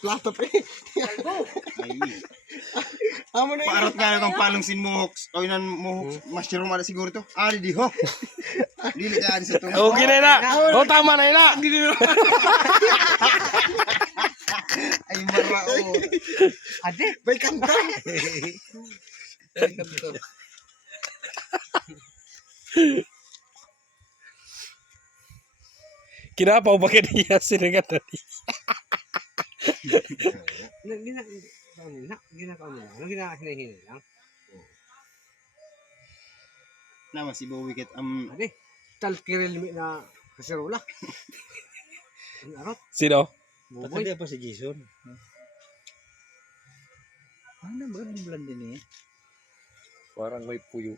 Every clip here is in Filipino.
Plato pa Ay. Amo na Parot nga itong palong sinmuhoks. O yun ang muhoks. Mushroom ala siguro to. Di ho. Dili ka sa itong. Okay na na. O tama na na. Ay marao. Ade, may kanta. Kinapaw ba kaniya sinagat na di? Ginakahinahin lang. Nama si Bowiket. Ade, talkiril na kaserola. Ang arot. Sino? Buboy. Patagay pa si Jason. Ano ba ang bulan din eh? Parang may puyo.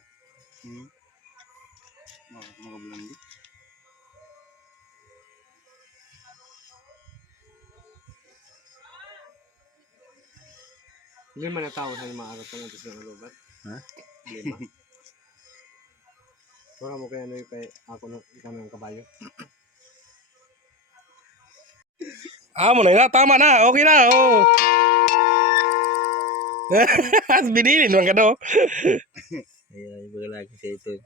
Mga blandi. Lima na tao sa mga arot ng antos ng lubat. Ha? 5. Wala mo kaya ano yung kay ako ng kabayo. Amo na na. Tama na. Okay na. Oh. Binili naman ka no. Ay, baga lagi sa ito.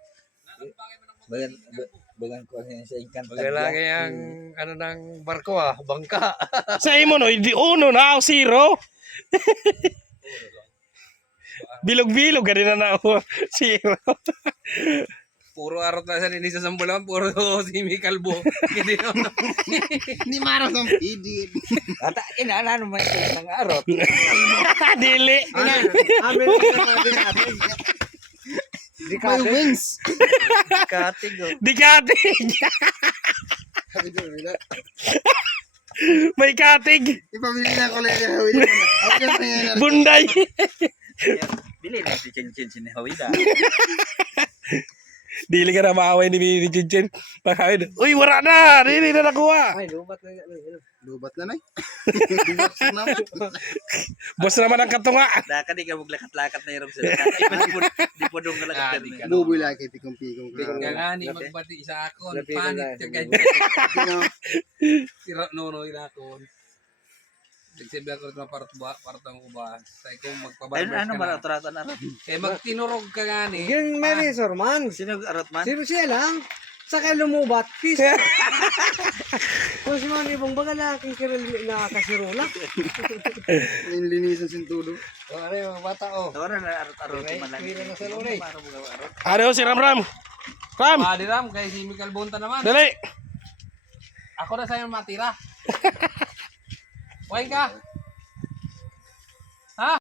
Bagan ko sa ikan. Baga lagi ang ano ng barko bangka. Sa imo no. Di uno na. Zero. Bilog-bilog. Ganun na ako. Zero. Puro arot na sa nilisa sa Sambulan, puro si Mikalbo. Ni Maro ng idiot. Ata, inaanan mo ito ng arot. Dili. Amin na natin natin. May wings. Katig o. Dikatig. May katig. Ipamili na ko lang yung Bunday. Bili na si Chen si Hawida. Dili ka na maaway ni Chinchin. Pakawin. Uy, wala na. Dili na nakuha. Ay, lubat na yan. Lubat na nay. Lubat na. Boss naman ang katunga. Daka di ka maglakat-lakat na yung sila. Di po doon kalakat ka. Buboy lagi tikong-tikong. Gangani magbati sa akon, panit ka ganyan. Sira nono ilakon. Nagsabi ako na partang ko ba? Say ko magpabarber Ano ka ba na. atratan arot? Eh magtinurog ka gani. Yan may resor man. Sino arot man? Sino siya lang? Saka lumubat. Peace. Kung si mga ibang baga laking kiril na kasirola. Yung linisan sintudo. O ano yung bata o. Tawaran na arot-arot man lang. Pira na sa lulay. Para mo arot. Ano si Ram? Ram, Di Ram, kay si Mikal Bonta naman. dali. Ako na sa'yo matira. Kuhain ka. Ha?